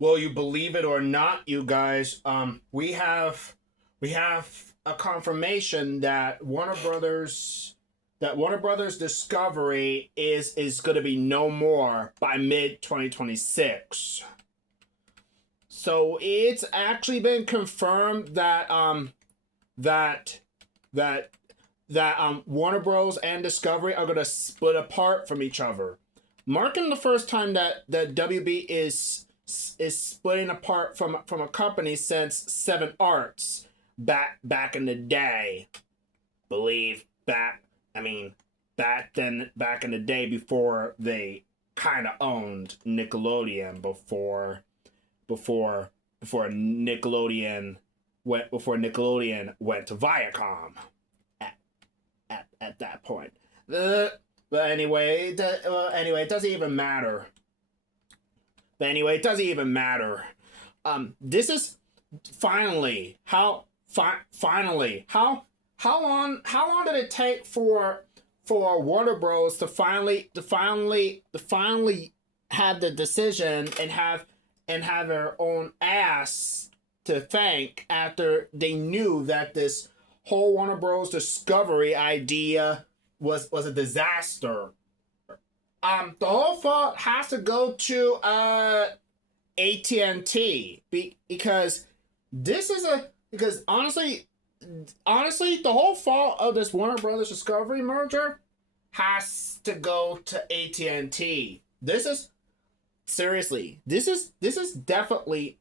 Will you believe it or not, you guys? We have a confirmation that Warner Brothers Discovery is going to be no more by mid 2026. So it's actually been confirmed that that that Warner Bros. And Discovery are going to split apart from each other, marking the first time that WB is splitting apart from a company since Seven Arts back in the day. Believe back, I mean, back in the day before they kind of owned Nickelodeon before Nickelodeon went to Viacom at that point. But anyway, it doesn't even matter. But anyway, it doesn't even matter. This is finally how long did it take for Warner Bros. to finally have the decision and have their own ass to thank after they knew that this whole Warner Bros. Discovery idea was a disaster. The whole fault has to go to AT&T because this is a because honestly the whole fault of this Warner Brothers Discovery merger has to go to AT&T. This is seriously this is definitely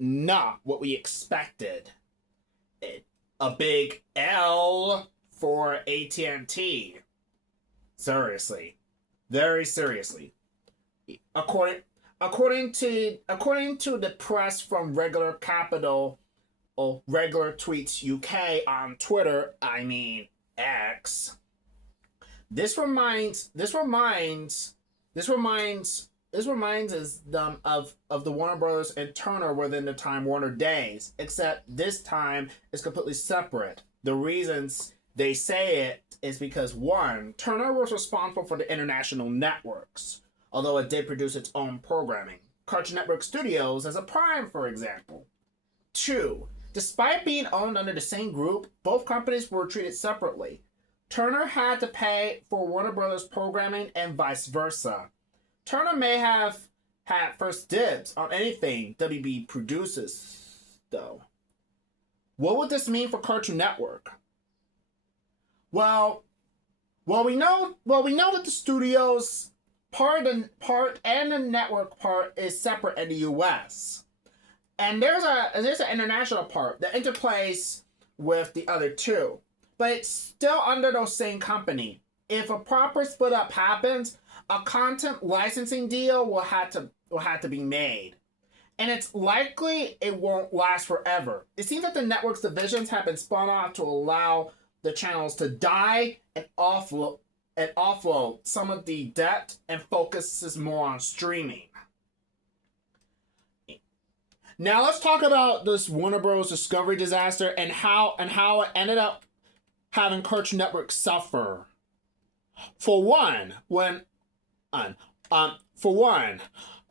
not what we expected. A big L for AT&T. Seriously. Very seriously. According to the press from Regular Capital or Regular Tweets UK on Twitter, I mean X, this reminds us of the Warner Brothers and Turner within the Time Warner days, except this time it's completely separate. The reasons they say it is because one, Turner was responsible for the international networks, although it did produce its own programming. Cartoon Network Studios as a prime, for example. Two, despite being owned under the same group, both companies were treated separately. Turner had to pay for Warner Brothers programming and vice versa. Turner may have had first dibs on anything WB produces, though. What would this mean for Cartoon Network? Well, we know that the studios part and the network part is separate in the U.S. And there's an international part that interplays with the other two, but it's still under those same company. If a proper split up happens, a content licensing deal will have to be made. And it's likely it won't last forever. It seems that the network's divisions have been spun off to allow the channels to die and offload some of the debt and focuses more on streaming. Now let's talk about this Warner Bros. Discovery disaster and how it ended up having Cartoon Network suffer. For one,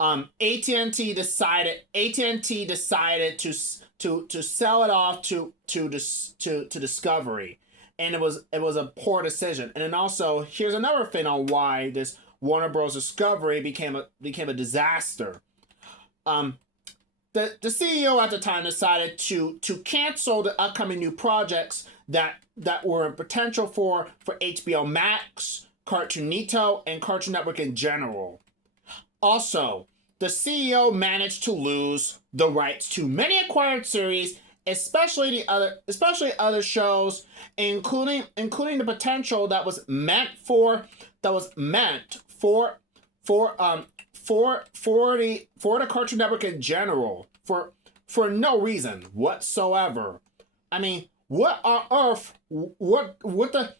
AT&T decided to sell it off to Discovery, and it was a poor decision. And then also, here's another thing on why this Warner Bros. Discovery became a disaster. The CEO at the time decided to cancel the upcoming new projects that were in potential for HBO Max, Cartoonito, and Cartoon Network in general. Also, the CEO managed to lose the rights to many acquired series, especially other shows, including the potential that was meant for the Cartoon Network in general for no reason whatsoever. I mean, what on earth? What the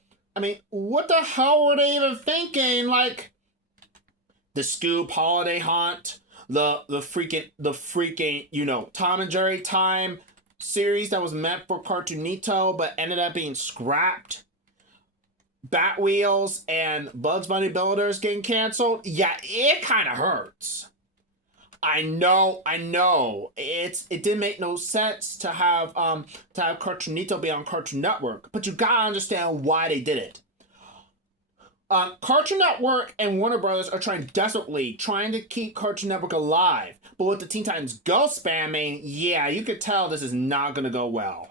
hell were they even thinking? Like, the Scoop Holiday Haunt, the freaking Tom and Jerry Time series that was meant for Cartoonito but ended up being scrapped. Bat Wheels and Bugs Bunny Builders getting canceled. Yeah, it kind of hurts. I know. It didn't make no sense to have Cartoonito be on Cartoon Network, but you gotta understand why they did it. Cartoon Network and Warner Brothers are trying to keep Cartoon Network alive. But with the Teen Titans Go spamming, yeah, you could tell this is not gonna go well.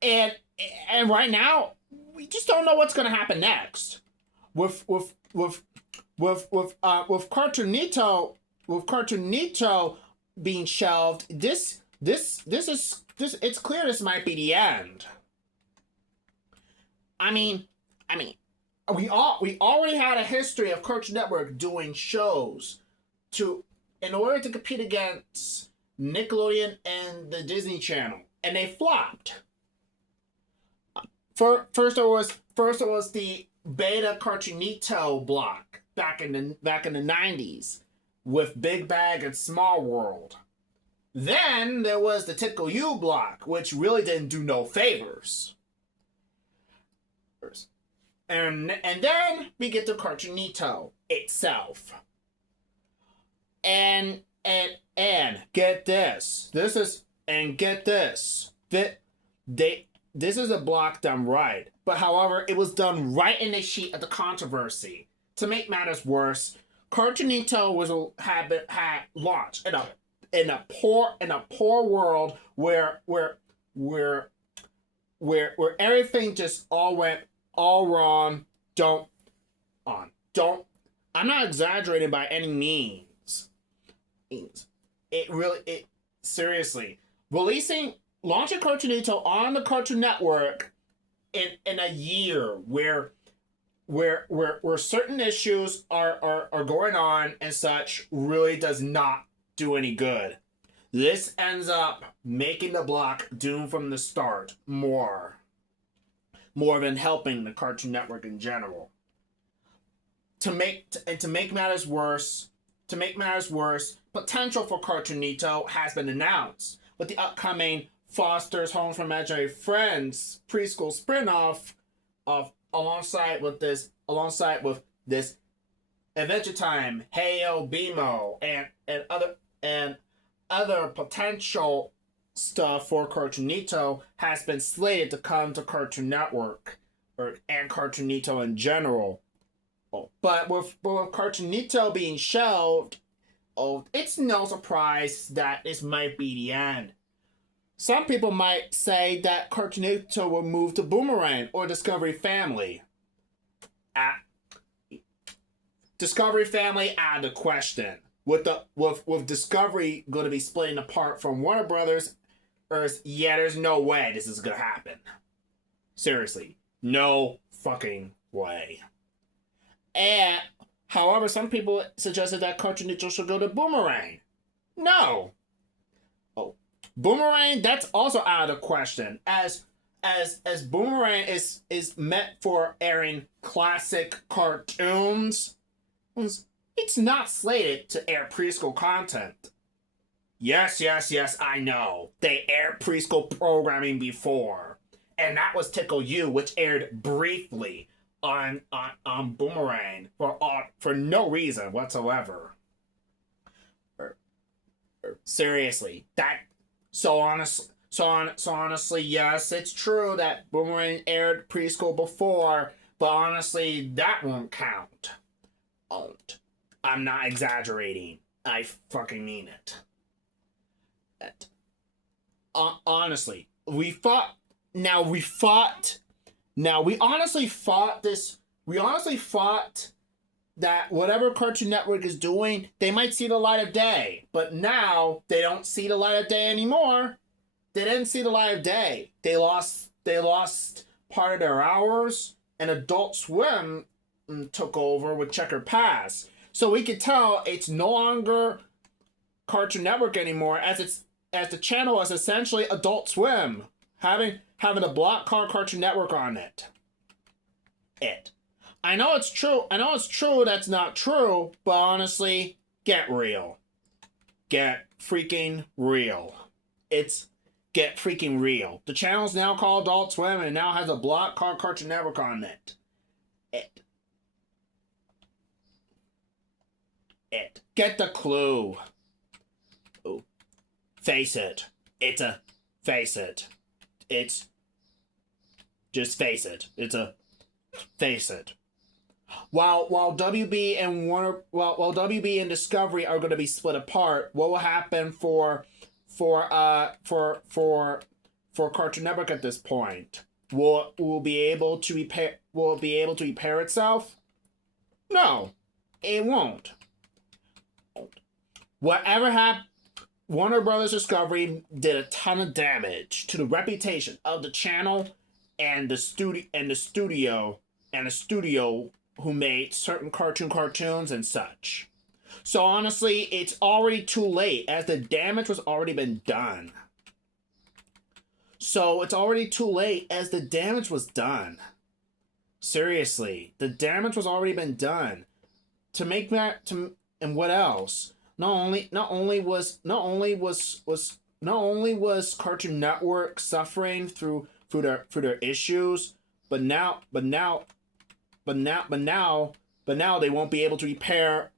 And right now, we just don't know what's gonna happen next. With Cartoonito being shelved, this it's clear this might be the end. I mean, we already had a history of Cartoon Network doing shows in order to compete against Nickelodeon and the Disney Channel, and they flopped. First it was the Beta Cartoonito block back in the 90s with Big Bag and Small World. Then there was the Tickle U block, which really didn't do no favors. And then we get to Cartoonito itself. And get this. This is a block done right. But however, it was done right in the heat of the controversy. To make matters worse, Cartoonito had launched in a poor world where everything just all went all wrong. I'm not exaggerating by any means. Seriously, launching Cartoonito on the Cartoon Network in a year where certain issues are going on and such really does not do any good. This ends up making the block doomed from the start more than helping the Cartoon Network in general. To make matters worse, potential for Cartoonito has been announced with the upcoming Foster's Home for Imaginary Friends preschool spinoff alongside with this Adventure Time, Heyo Bimo, and other potential stuff for Cartoonito has been slated to come to Cartoon Network and Cartoonito in general. But with Cartoonito being shelved, it's no surprise that this might be the end. Some people might say that Cartoonito will move to Boomerang or Discovery Family. Discovery Family out of the question. With Discovery going to be splitting apart from Warner Brothers, there's no way this is going to happen. Seriously, no fucking way. And however, some people suggested that Cartoonito should go to Boomerang. No. Boomerang, that's also out of the question. As Boomerang is meant for airing classic cartoons, it's not slated to air preschool content. Yes, I know. They aired preschool programming before. And that was Tickle U, which aired briefly on Boomerang for no reason whatsoever. Seriously, so honestly, yes, it's true that Boomerang aired preschool before, but honestly, that won't count. I'm not exaggerating. I fucking mean it. Honestly, we honestly fought that whatever Cartoon Network is doing, they might see the light of day. But now, they don't see the light of day anymore. They didn't see the light of day. They lost part of their hours, and Adult Swim took over with Checker Pass. So we could tell it's no longer Cartoon Network anymore, as the channel is essentially Adult Swim, having a block called Cartoon Network on it. I know it's true. That's not true, but honestly, get real. Get freaking real. Get freaking real. The channel's now called Adult Swim and now has a block called Cartoon Network on it. it. Get the clue. Oh, face it. Face it. It's just face it. Face it. While WB and while WB and Discovery are going to be split apart, what will happen for Cartoon Network at this point? Will be able to repair itself? No, it won't. Whatever happened, Warner Brothers Discovery did a ton of damage to the reputation of the channel and the studio who made certain cartoons and such. So honestly, it's already too late, as the damage was already been done. So it's already too late, as the damage was done. Seriously, the damage was already been done. And what else? Not only was Cartoon Network suffering through their issues, but now they won't be able to repair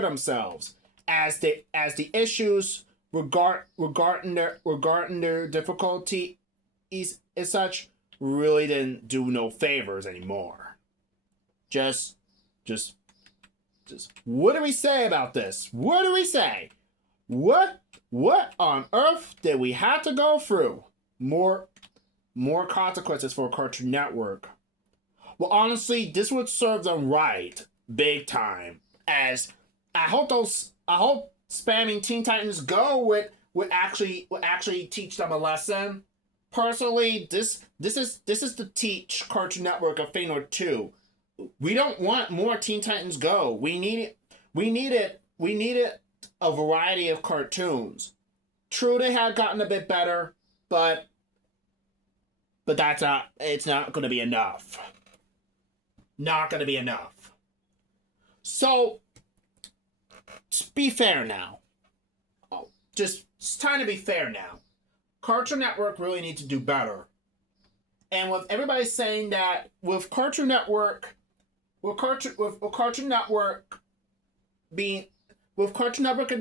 themselves, as the issues regarding their difficulty is such really didn't do no favors anymore. Just what do we say about this? What do we say? What on earth did we have to go through? More consequences for Cartoon Network. Well, honestly, this would serve them right, big time. As I hope spamming Teen Titans Go would actually teach them a lesson. Personally, this is to teach Cartoon Network a thing or two. We don't want more Teen Titans Go. We needed a variety of cartoons. True, they had gotten a bit better, but it's not going to be enough. Not going to be enough. So, be fair now. Just it's time to be fair now. Cartoon Network really needs to do better. And with everybody saying that, with Cartoon Network and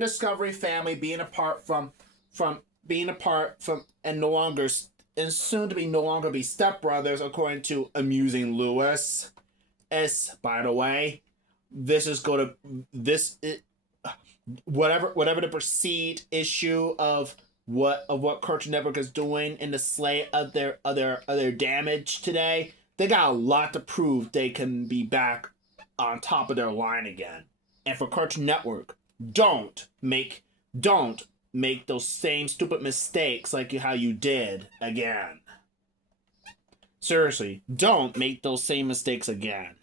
Discovery Family being apart from and no longer and soon to be no longer be stepbrothers, according to Amusing Lewis. By the way, whatever the perceived issue of what Cartoon Network is doing in the slate of their damage today, they got a lot to prove they can be back on top of their line again. And for Cartoon Network, don't make those same stupid mistakes like how you did again. Seriously, don't make those same mistakes again.